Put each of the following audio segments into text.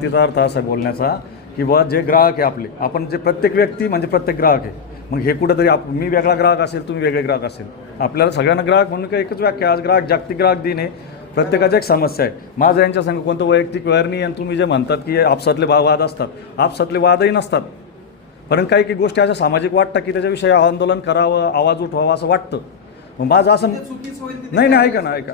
तिचा अर्थ असा बोलण्याचा की बा जे ग्राहक आहे आपले, आपण जे प्रत्येक व्यक्ती म्हणजे प्रत्येक ग्राहक आहे. मग हे कुठंतरी मी वेगळा ग्राहक असेल, तुम्ही वेगळे ग्राहक असेल, आपल्याला सगळ्यांना ग्राहक म्हणून काही एकच व्याख्या. आज ग्राहक जागतिक ग्राहक दिन आहे. प्रत्येकाची एक समस्या आहे. माझं यांच्या संग कोणतं वैयक्तिक वैर नाही. आणि तुम्ही जे म्हणतात की आपसातले वाद असतात, आपसातले वादही नसतात. पण काही काही गोष्टी अशा सामाजिक वाटतात की त्याच्याविषयी आंदोलन करावं, आवाज उठवावा असं वाटतं. मग माझं असं नाही नाही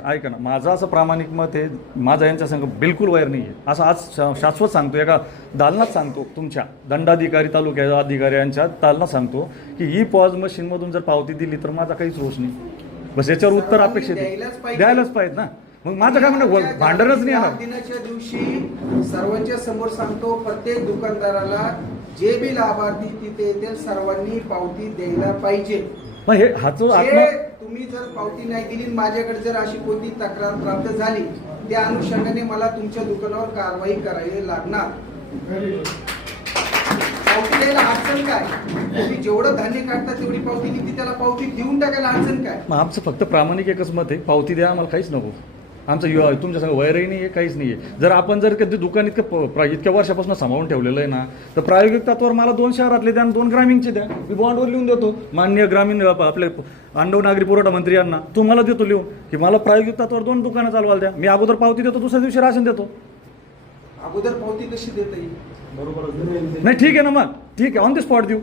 ऐका ना माझं असं प्रामाणिक मत आहे. माझं यांच्या संग बिलकुल वैर नाही आहे. असं आज शाश्वत सांगतो, एका दालनात सांगतो, तुमच्या दंडाधिकारी तालुक्याच्या अधिकारी यांच्या दालनात सांगतो की ही पॉज मशीनमधून जर पावती दिली तर माझा काहीच रोष नाही. बस याच्यावर उत्तर अपेक्षित द्यायलाच पाहिजे ना. मग माझं काय म्हणणं, भांडणच नाही येणार. दिनाच्या दिवशी सर्वांच्या समोर सांगतो, प्रत्येक दुकानदाराला जे बी लाभार्थी तिथे येतील सर्वांनी पावती द्यायला पाहिजे. मग हे तुम्ही जर पावती नाही दिली, माझ्याकडे जर अशी कोणती तक्रार प्राप्त झाली, त्या अनुषंगाने मला तुमच्या दुकानावर कारवाई करावी लागणार. पावती द्यायला अडचण काय? तुम्ही जेवढं धान्य काढता तेवढी पावती निघते, त्याला पावती देऊन टाकायला अडचण काय? मग आमचं फक्त प्रामाणिक एकच मत आहे, पावती द्या, आम्हाला काहीच नको. आमचं तुमच्या संग वैरही नाही आहे, काहीच नाही आहे. जर आपण जर कधी दुकान इतक्या वर्षापासून सांभाळून ठेवलेलं आहे ना, तर प्रायोगिक तत्वावर मला 2 शहरातले द्या आणि 2 ग्रामीणचे द्या. मी बॉन्डवर लिहून देतो माननीय ग्रामीण आपले अन्न नागरी पुरवठा मंत्री यांना, तुम्हाला देतो लिहून की मला प्रायोगिक तत्वावर 2 दुकानं चालवायला द्या. मी अगोदर पावती देतो, दुसऱ्या दिवशी राशन देतो. अगोदर पावती कशी देता येईल? नाही ठीक आहे ना, मग ठीक आहे, ऑन द स्पॉट देऊ.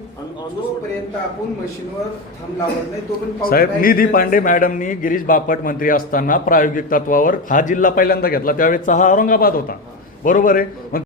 जोपर्यंत आपण मशीनवर थंब लावत नाही तोपर्यंत साहेब, निधी पांडे मॅडमनी गिरीश बापट मंत्री असताना प्रायोगिक तत्वावर हा जिल्हा पहिल्यांदा घेतला, त्यावेळेचा हा औरंगाबाद होता, बरोबर आहे.